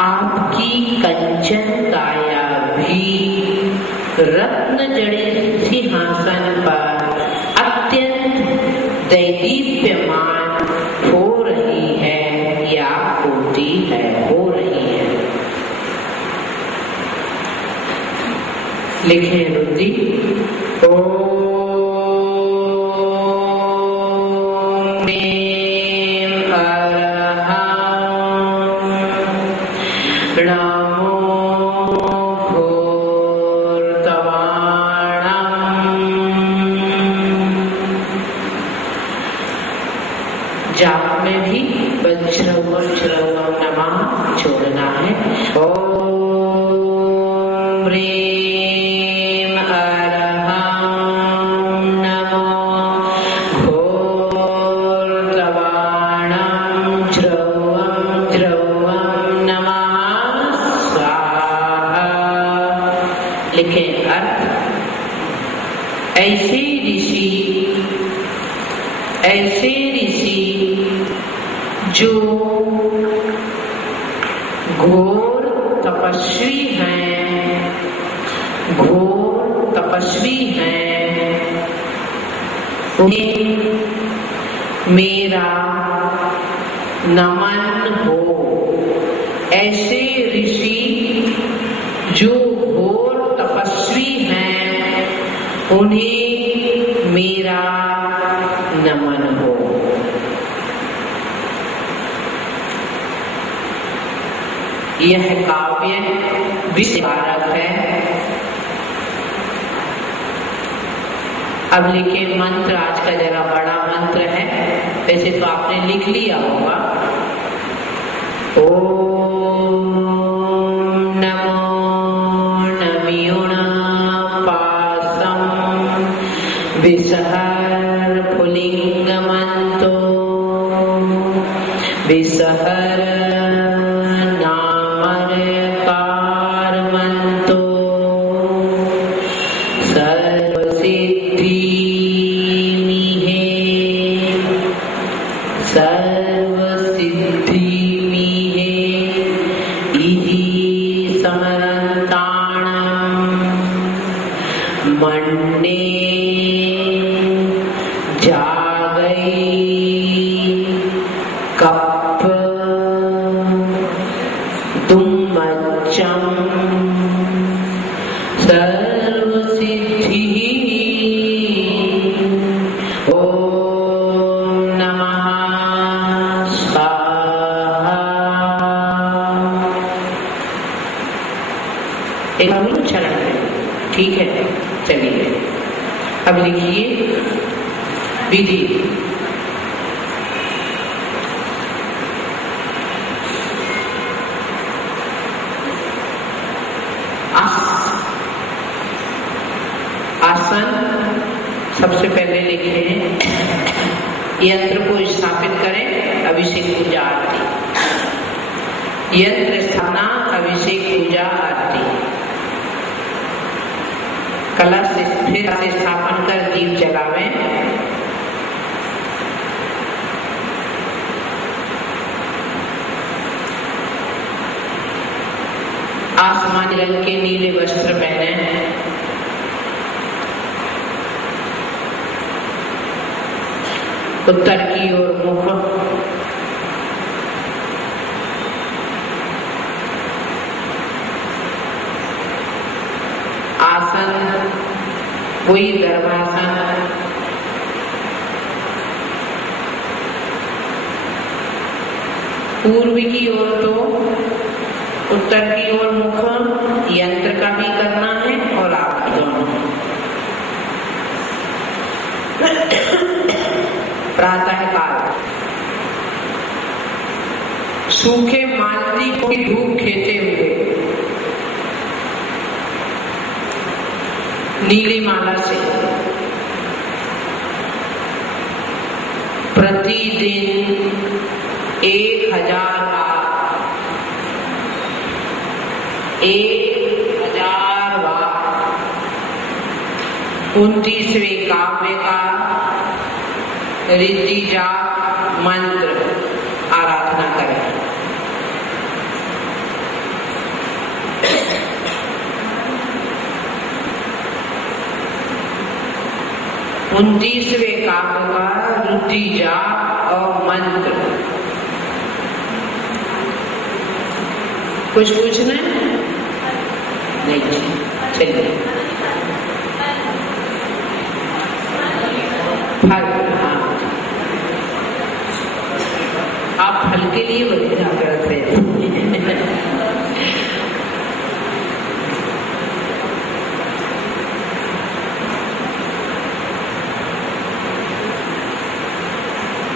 आपकी कंचन काया भी रत्न जड़े सिंहासन पर अत्यंत दैदीप्यमान हो रही है या होती है, हो रही है। लिखे रुद्री जाप में भी वज्रवज्रवम नमः छोड़ना है। ओम ह्रीं अरहं नमो घोरतवाणं ज्रवं ज्रवं नमः स्वाहा। लिखे अर्थ। ऐसे ऋषि जो घोर तपस्वी हैं, उन्हें मेरा नमन हो। ऐसे ऋषि जो घोर तपस्वी हैं, उन्हें मेरा नमन हो। यह काव्य विस्तारक है। अब लिखे मंत्र। आज का जरा बड़ा मंत्र है, वैसे तो आपने लिख लिया होगा। ओम नमो नमियुण पासम विसहर पुलिंगमंतो विसहर चरण है। ठीक है, चलिए अब लिखिए विधि। आसन सबसे पहले लिखे हैं। यंत्र को स्थापित करें। अभिषेक पूजा आरती। यंत्र स्थापना, अभिषेक पूजा आरती। कलश फिर स्थापन कर दीप जलावें। आसमानी रंग के नीले वस्त्र पहने। उत्तर की ओर मुख। आसन कोई गर्भासन। पूर्व की ओर तो उत्तर की ओर मुख। यंत्र का भी करना है और आप दोनों। प्रातः काल सूखे मालती की धूप खेते हुए नीली माला से प्रतिदिन 1000 बार 29वें काव्य का रिद्धि जाप मंत्र आराधना करें। 29वें काव्य का रुद्धि जाप और मंत्र। कुछ पूछना है? नहीं, चलिए। फल, हाँ, आप फल के लिए बड़ी जागृत रहते हैं।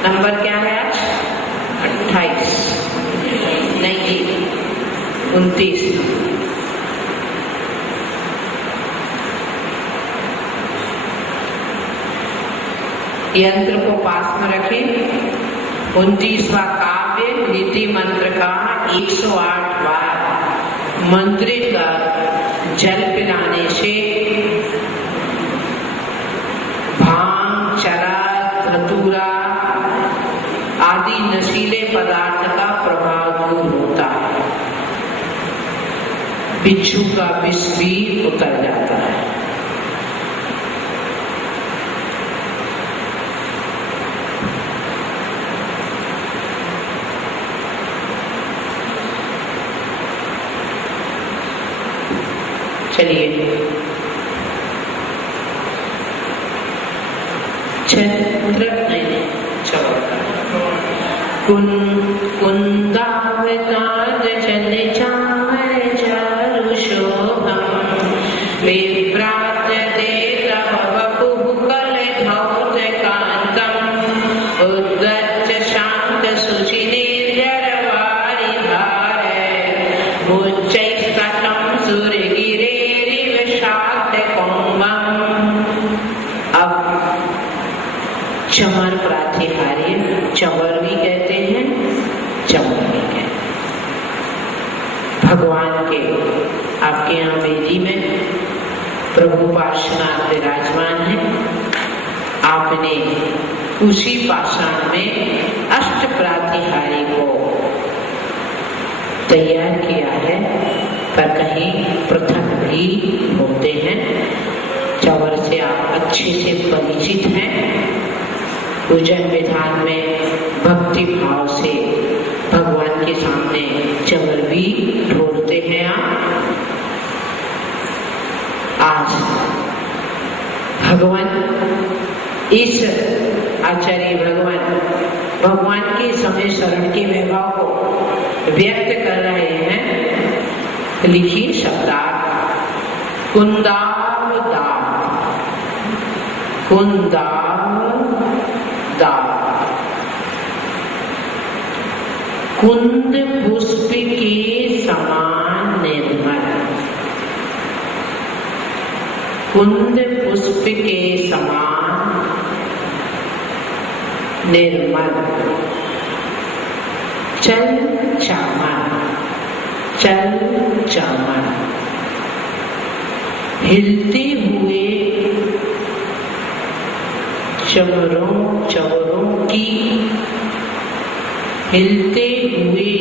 नंबर क्या है आज? 28 नहीं, 29। यंत्र को पास में रखें। 29वां काव्य नीति मंत्र का 108 बार मंत्रित कर जल पिलाने से भांग, चरस, धतूरा आदि नशीले पदार्थ का प्रभाव दूर होता है। बिच्छू का विष भी उतर जाता है। चलिए, छत्र कुंदावतार जन चामर चारु शोभम विभ्रात देत वपुः कल धौत कांतम उद्दच्च शांत शुचि निर्जरवारि धार उच्चैस्तटं सूर्यगिरेरिव शाक्त कौमम। अब चमर प्रातिहार्य, चमर भी कहते हैं, चमर भी कहते हैं। भगवान के आपके यहाँ वेदी में प्रभु पार्श्वनाथ विराजमान है। आपने उसी पाषाण में अष्ट प्रातिहार्य को तैयार किया है, पर कहीं पृथक भी होते हैं। चवर से आप अच्छे से परिचित हैं। पूजन विधान में भक्ति भाव से भगवान के सामने चवर भी ढोलते हैं आप। आज भगवान इस आचार्य भगवान के समय शरण के वैभव को व्यक्त कर रहे हैं। लिखिए शब्दार्थ। कुंदावदार, कुंद पुष्प के समान निर्मल, कुंद पुष्प के समान निर्मल, चल चामन, हिलते हुए चवरों की, हिलते हुए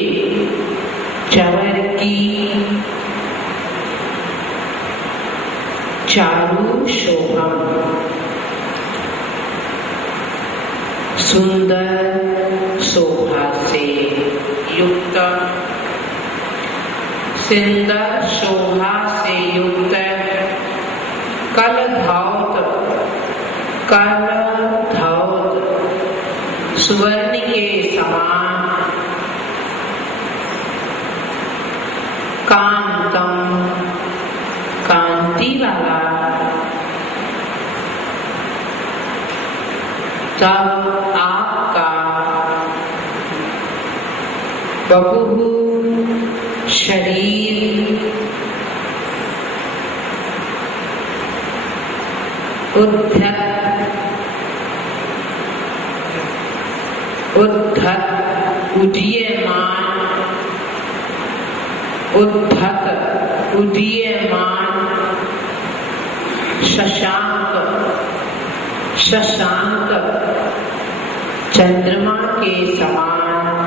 चवर की चारु शोभम, सुंदर शोभा से युक्त, सुंदर शोभा से युक्त, कल धौत सुवर्ण के समान, कांतम कांति वाला, तब आपका बहु शरीर उदीयमान शशांक चंद्रमा के समान,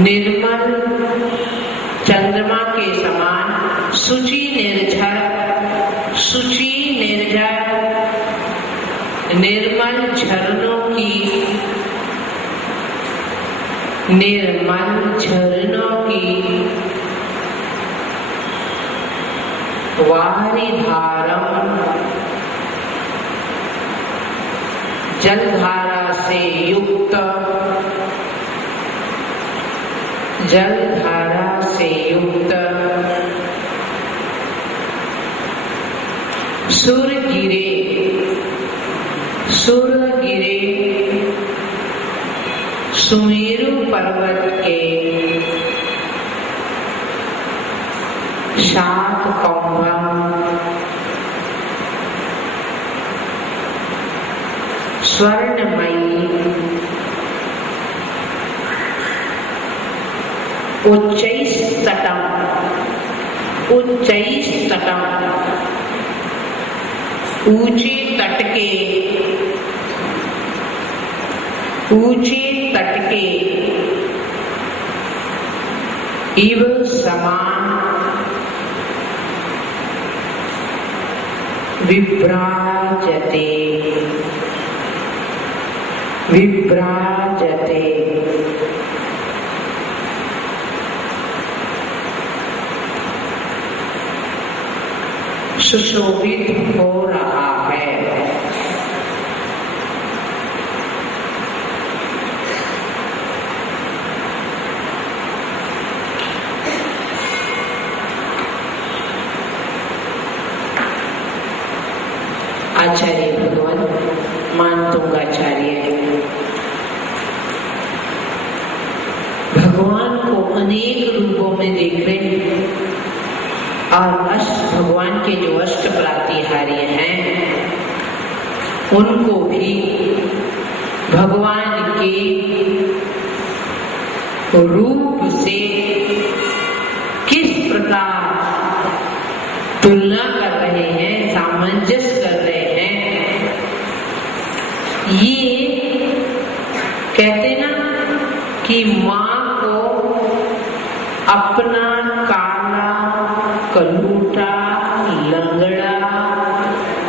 निर्मल चंद्रमा के समान, शुचि निर्झर शुचि निर्जल निर्मल झरनों की वारिधारम जलधारा से युक्त सुर गिरे सुमेरु पर्वत के शाख कौवम स्वर्णमयी उच्चैस्तटम ऊंचे तट के इव समान विभ्राजते सुशोभित हो रहा है। आचार्य भगवान मानतुंगाचार्य भगवान को अनेक रूपों में देख रहे हैं और भगवान के जो अष्ट प्रातिहार्य हैं उनको भी भगवान के रूप से किस प्रकार तुलना कर रहे हैं, सामंजस्य कर रहे हैं। ये कहते ना कि माँ को अपना काला कलूटा लंगड़ा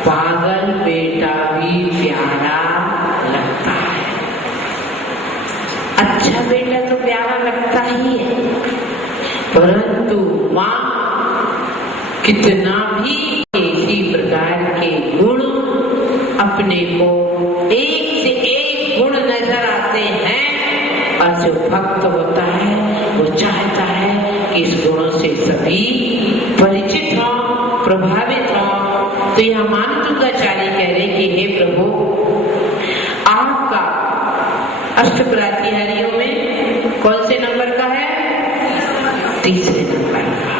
पागल बेटा भी प्यारा लगता है। अच्छा बेटा तो प्यारा लगता ही है, परंतु माँ कितना भी इसी प्रकार के गुण अपने को एक से एक गुण नजर आते हैं और जो भक्त होता है वो चाहता है कि इस गुणों से सभी परिचित हों, प्रभावित हों। तो यह मानतुंगाचार्य कह रहे कि हे प्रभु, आपका अष्ट प्रातिहार्यों में कौन से नंबर का है? तीसरे नंबर का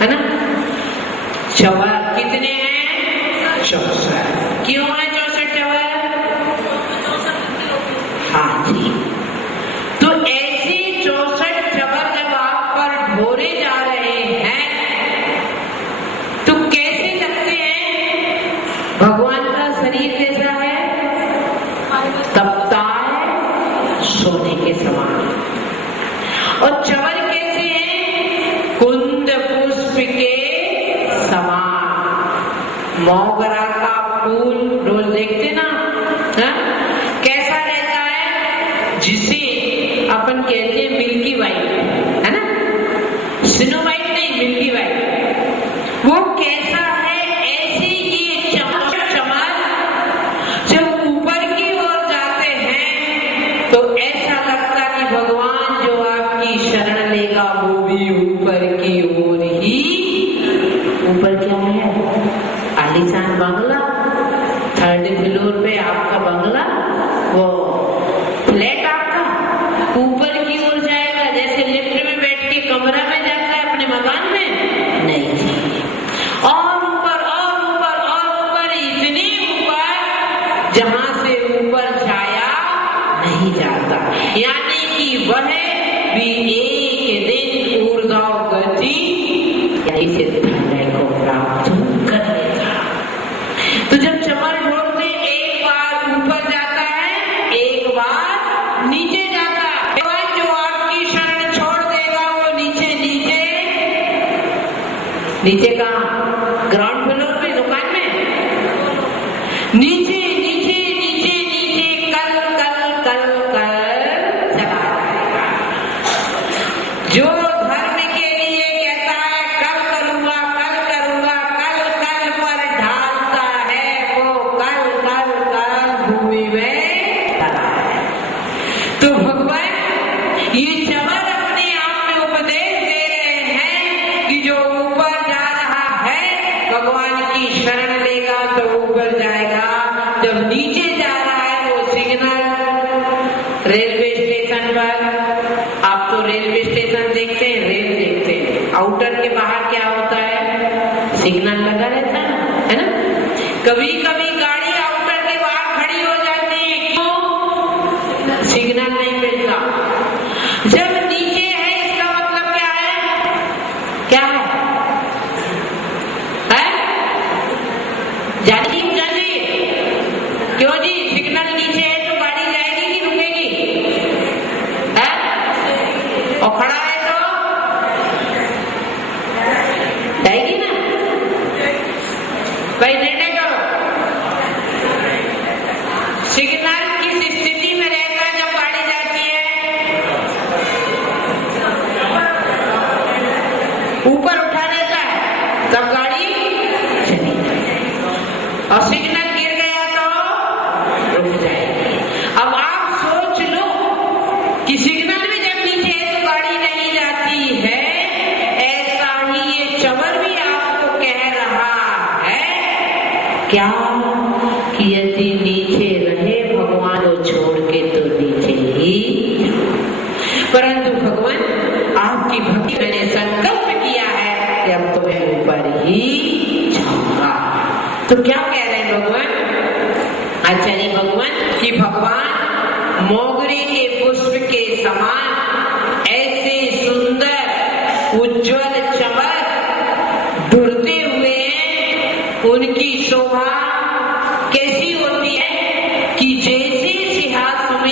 है ना। चवर कितने हैं? 64। क्यों है 64 चवर? हाँ जी। तो ऐसे 64 चवर जब आप पर ढोरे जा रहे हैं तो कैसे लगते हैं? भगवान का शरीर कैसा है? तपता है सोने के समान। और चवर कैसे हैं? कुंद पुष्प के समान। मोगरा का फूल रोज देखते ना, है? कैसा रहता है? जिसे अपन कहते हैं मिल्की वाइट, है ना। स्नो वाइट नहीं, मिल्की वाइट। वो कैसा है? ऐसे ये चमक जब ऊपर की ओर जाते हैं तो ऐसा लगता कि भगवान जो आपकी शरण लेगा वो भी ऊपर की ओर ही। ऊपर क्या है? आलीशान बंगला, 3rd फ्लोर पे आपका बंगला, वो फ्लैट आपका ऊपर की ओर जाएगा। जैसे लिफ्ट में बैठ के कमरा में जाता है अपने मकान में, नहीं जी। और ऊपर और ऊपर और ऊपर, इतने ऊपर जहां से ऊपर छाया नहीं जाता। यानी कि वह भी एक दिन ऊर्ध्व गति ऐसे धन्य को प्राप्त कर लेगा। तो जब चमर ढोलते एक बार ऊपर जाता है, एक बार नीचे जाता है। जो आपकी शरण छोड़ देगा वो नीचे कहाँ? ग्राउंड फ्लोर पे दुकान में तो भगवान ये चवर अपने आप में उपदेश दे रहे हैं कि जो ऊपर जा रहा है भगवान की शरण लेगा तो ऊपर जाएगा, जब नीचे जा रहा है वो सिग्नल रेलवे स्टेशन पर, आप तो रेलवे स्टेशन देखते हैं, रेल देखते हैं, आउटर के बाहर क्या होता है, सिग्नल लगा रहता है ना। कभी कभी गाड़ी आउटर के बाहर खड़ी हो जाती है, क्यों? सिग्नल नहीं मिलता। जब नीचे है इसका मतलब क्या है? क्या है? जानी क्यों जी? सिग्नल नीचे है तो गाड़ी जाएगी कि रुकेगी? और खड़ा है तो जाएगी ना? भाई निर्णय करो, सिग्नल किस स्थिति में रहता है जब गाड़ी जाती है? ऊपर उठा देता है तब गाड़ी चली, और सिग्नल गिर गया तो रुक जाएगी। अब आप सोच लो कि सिग्नल में जब नीचे है तो गाड़ी नहीं जाती है, ऐसा ही ये चवर भी आपको कह रहा है क्या कि यदि नीचे रहे भगवान को छोड़ के तो नीचे ही, परंतु भगवान आपकी भक्ति मैंने संकल्प किया है कि अब तो मैं ऊपर ही जाऊंगा। तो क्या कह रहे हैं भगवान? आचार्य भगवान कि भगवान मोगरे के पुष्प के समान ऐसे सुंदर उज्जवल चमक ढूंढते हुए हैं, उनकी शोभा कैसी